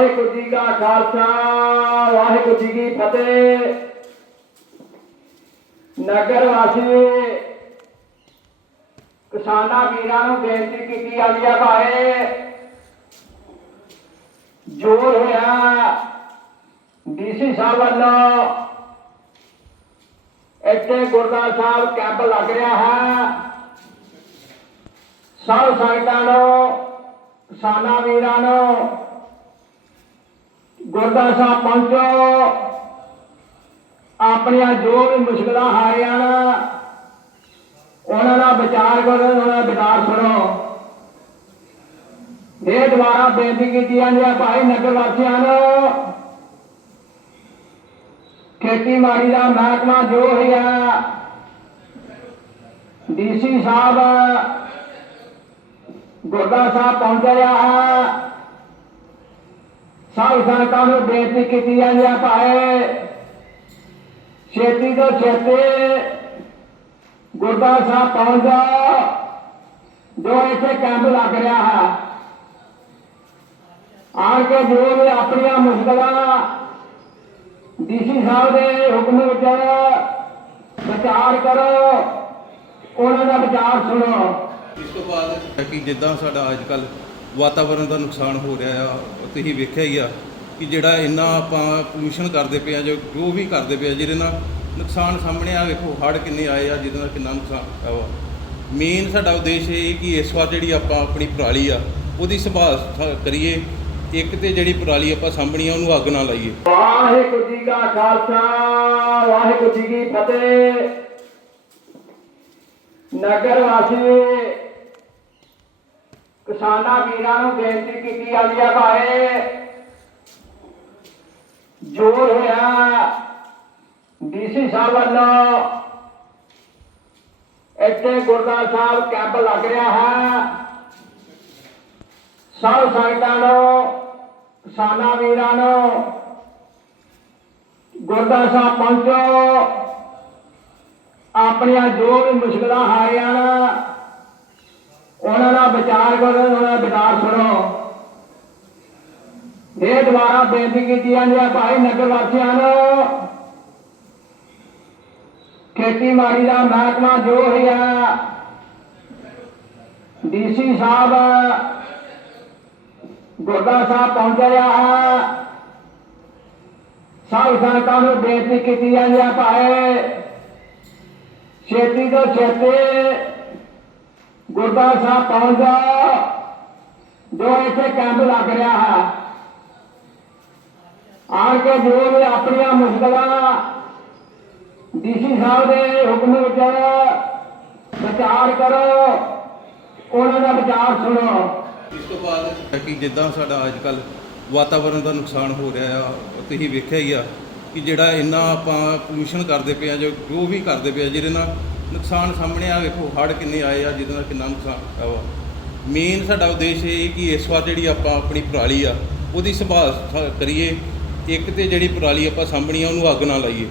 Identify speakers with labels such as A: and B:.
A: ਵਾਹਿਗੁਰੂ ਜੀ ਕਾ ਖਾਲਸਾ, ਵਾਹਿਗੁਰੂ ਜੀ ਕੀ ਫਤਿਹ। ਨਗਰ ਵਾਸੀ ਕਿਸਾਨਾਂ ਵੀਰਾਂ ਨੂੰ ਬੇਨਤੀ ਕੀਤੀ ਜਾਂਦੀ ਹੈ ਭਾਏ ਜੋਰ ਹੋਇਆ ਡੀਸੀ ਸਾਹਿਬ ਵੱਲੋਂ ਇੱਥੇ ਗੁਰਦੁਆਰਾ ਸਾਹਿਬ ਕੈਂਪ ਲੱਗ ਰਿਹਾ ਹੈ। ਸਭ ਸੰਗਤਾਂ ਨੂੰ, ਕਿਸਾਨਾਂ ਵੀਰਾਂ ਨੂੰ ਗੁਰਦਾ ਸਾਹਿਬ ਪਹੁੰਚੋ। ਆਪਣੀਆਂ ਜੋ ਵੀ ਮੁਸ਼ਕਲਾਂ ਆ ਉਹਨਾਂ ਦਾ ਵਿਚਾਰ ਕਰੋ, ਉਹਨਾਂ ਦਾ ਵਿਚਾਰ ਸੁਣੋ। ਇਹ ਦੁਆਰਾ ਬੇਨਤੀ ਕੀਤੀ ਜਾਂਦੀ ਹੈ ਭਾਈ ਨਗਰ ਵਾਸੀਆਂ ਨੂੰ। ਖੇਤੀਬਾੜੀ ਦਾ ਮਹਿਕਮਾ ਜੋ ਹੈ ਡੀਸੀ ਸਾਹਿਬ ਗੁਰਦੁਆਰਾ ਸਾਹਿਬ ਪਹੁੰਚ ਰਿਹਾ ਹੈ ਸਭ ਸੰਗਤਾਂ ਨੂੰ ਬੇਨਤੀ ਕੀਤੀ ਜਾਂਦੀ ਹੈ ਭਾਈ ਛੇਤੀ ਤੋਂ ਛੇਤੀ ਗੁਰਦੁਆਰਾ ਸਾਹਿਬ ਪਹੁੰਚ ਜਾਓ, ਜੋ ਇੱਥੇ ਕੈਂਪ ਲੱਗ ਰਿਹਾ ਹੈ। ਆਣ ਕੇ ਜੋ ਵੀ ਆਪਣੀਆਂ ਮੁਸ਼ਕਲਾਂ ਡੀਸੀ ਸਾਹਿਬ ਦੇ ਹੁਕਮ ਵਿੱਚ ਵਿਚਾਰ ਕਰੋ, ਉਹਨਾਂ ਦਾ ਵਿਚਾਰ ਸੁਣੋ।
B: ਇਸ ਤੋਂ ਬਾਅਦ ਕਿ ਜਿੱਦਾਂ ਸਾਡਾ ਅੱਜ ਕੱਲ੍ਹ ਵਾਤਾਵਰਣ ਦਾ ਨੁਕਸਾਨ ਹੋ ਰਿਹਾ ਆ, ਤੁਸੀਂ ਵੇਖਿਆ ਹੀ ਆ ਕਿ ਜਿਹੜਾ ਇੰਨਾ ਆਪਾਂ ਪੋਲੂਸ਼ਨ ਕਰਦੇ ਪਏ ਆ, ਜੋ ਜੋ ਵੀ ਕਰਦੇ ਪਏ ਆ, ਜਿਹਦੇ ਨਾਲ ਨੁਕਸਾਨ ਸਾਹਮਣੇ ਆ, ਵੇਖੋ ਹੜ੍ਹ ਕਿੰਨੇ ਆਏ ਆ, ਜਿਹਦੇ ਨਾਲ ਕਿੰਨਾ ਨੁਕਸਾਨ ਆ ਵਾ। ਮੇਨ ਸਾਡਾ ਉਦੇਸ਼ ਇਹ ਕਿ ਇਸ ਵਾਰ ਜਿਹੜੀ ਆਪਾਂ ਆਪਣੀ ਪਰਾਲੀ ਆ, ਉਹਦੀ ਸੰਭਾਲ ਕਰੀਏ। ਇੱਕ ਤੇ ਜਿਹੜੀ ਪਰਾਲੀ ਆਪਾਂ ਸਾਂਭਣੀ ਆ, ਉਹਨੂੰ ਅੱਗ ਨਾ ਲਾਈਏ।
A: ਵਾਹਿਗੁਰੂ ਜੀ ਕਾ ਖਾਲਸਾ, ਵਾਹਿਗੁਰੂ ਜੀ ਕੀ ਫਤਿਹ। ਨਗਰ ਵਾਸੀ ਕਿਸਾਨਾਂ ਵੀਰਾਂ ਨੂੰ ਬੇਨਤੀ ਕੀਤੀ ਜਾਂਦੀ ਹੈ ਭਾਈ ਜੋਰ ਹੋਇਆ ਡੀਸੀ ਸਾਹਿਬ ਵੱਲੋਂ ਇੱਥੇ ਗੁਰਦੁਆਰਾ ਸਾਹਿਬ ਕੈਂਪ ਲੱਗ ਰਿਹਾ ਹੈ। ਸਭ ਸੰਗਤਾਂ ਨੂੰ, ਕਿਸਾਨਾਂ ਵੀਰਾਂ ਨੂੰ ਗੁਰਦੁਆਰਾ ਸਾਹਿਬ ਪਹੁੰਚੋ। ਆਪਣੀਆਂ ਜੋ ਵੀ ਮੁਸ਼ਕਲਾਂ ਹਾਰੀਆਂ ਰਹੀਆਂ ਉਹਨਾਂ ਦਾ ਵਿਚਾਰ ਕਰੋ, ਉਹਨਾਂ ਦਾ ਵਿਚਾਰ ਸੁਣੋ। ਇਹ ਦੁਆਰਾ ਬੇਨਤੀ ਕੀਤੀ ਜਾਂਦੀ ਹੈ ਭਾਈ ਨਗਰ ਵਾਸੀਆਂ ਨੂੰ। ਖੇਤੀਬਾੜੀ ਦਾ ਮਹਿਕਮਾ ਜੋ ਹੈ ਡੀਸੀ ਸਾਹਿਬ, ਗੁਰਦਾ ਸਾਹਿਬ ਪਹੁੰਚ ਰਿਹਾ ਹੈ ਸਭ ਸੰਗਤਾਂ ਨੂੰ ਬੇਨਤੀ ਕੀਤੀ ਜਾਂਦੀ ਹੈ ਭਾਈ, ਛੇਤੀ ਤੋਂ ਛੇਤੀ ਗੁਰਦੁਆਰਾ ਸਾਹਿਬ ਪਹੁੰਚ ਜੋ। ਇੱਥੇ ਕੈਂਪ ਲੱਗ ਰਿਹਾ ਹੈ। ਆਣ ਕੇ ਜੋ ਵੀ ਆਪਣੀਆਂ ਮੁਸ਼ਕਲਾਂ। ਡੀਸੀ ਸਾਹਿਬ ਦੇ ਹੁਕਮ ਵਿੱਚ ਵਿਚਾਰ ਕਰੋ। ਉਹਨਾਂ ਦਾ ਵਿਚਾਰ ਸੁਣੋ।
B: ਇਸ ਤੋਂ ਬਾਅਦ ਕਿ ਜਿੱਦਾਂ ਸਾਡਾ ਅੱਜ ਕੱਲ ਵਾਤਾਵਰਣ ਦਾ ਨੁਕਸਾਨ ਹੋ ਰਿਹਾ ਆ, ਤੁਸੀਂ ਵੇਖਿਆ ਹੀ ਆ ਕਿ ਜਿਹੜਾ ਇੰਨਾ ਆਪਾਂ ਪੋਲੂਸ਼ਨ ਕਰਦੇ ਪਏ ਆ ਜੋ ਜੋ ਵੀ ਕਰਦੇ ਪਏ ਆ, ਜਿਹਦੇ ਨਾਲ ਨੁਕਸਾਨ ਸਾਹਮਣੇ ਆ, ਵੇਖੋ, ਹੜ੍ਹ ਕਿੰਨੇ ਆਏ ਆ, ਜਿਹਦੇ ਨਾਲ ਕਿੰਨਾ ਨੁਕਸਾਨ ਆ ਵਾ। ਮੇਨ ਸਾਡਾ ਉਦੇਸ਼ ਇਹ ਕਿ ਇਸ ਵਾਰ ਜਿਹੜੀ ਆਪਾਂ ਆਪਣੀ ਪਰਾਲੀ ਆ, ਉਹਦੀ ਸੰਭਾਲ ਕਰੀਏ। ਇੱਕ ਤੇ ਜਿਹੜੀ ਪਰਾਲੀ ਆਪਾਂ ਸਾਂਭਣੀ ਆ, ਉਹਨੂੰ ਅੱਗ ਨਾ ਲਾਈਏ।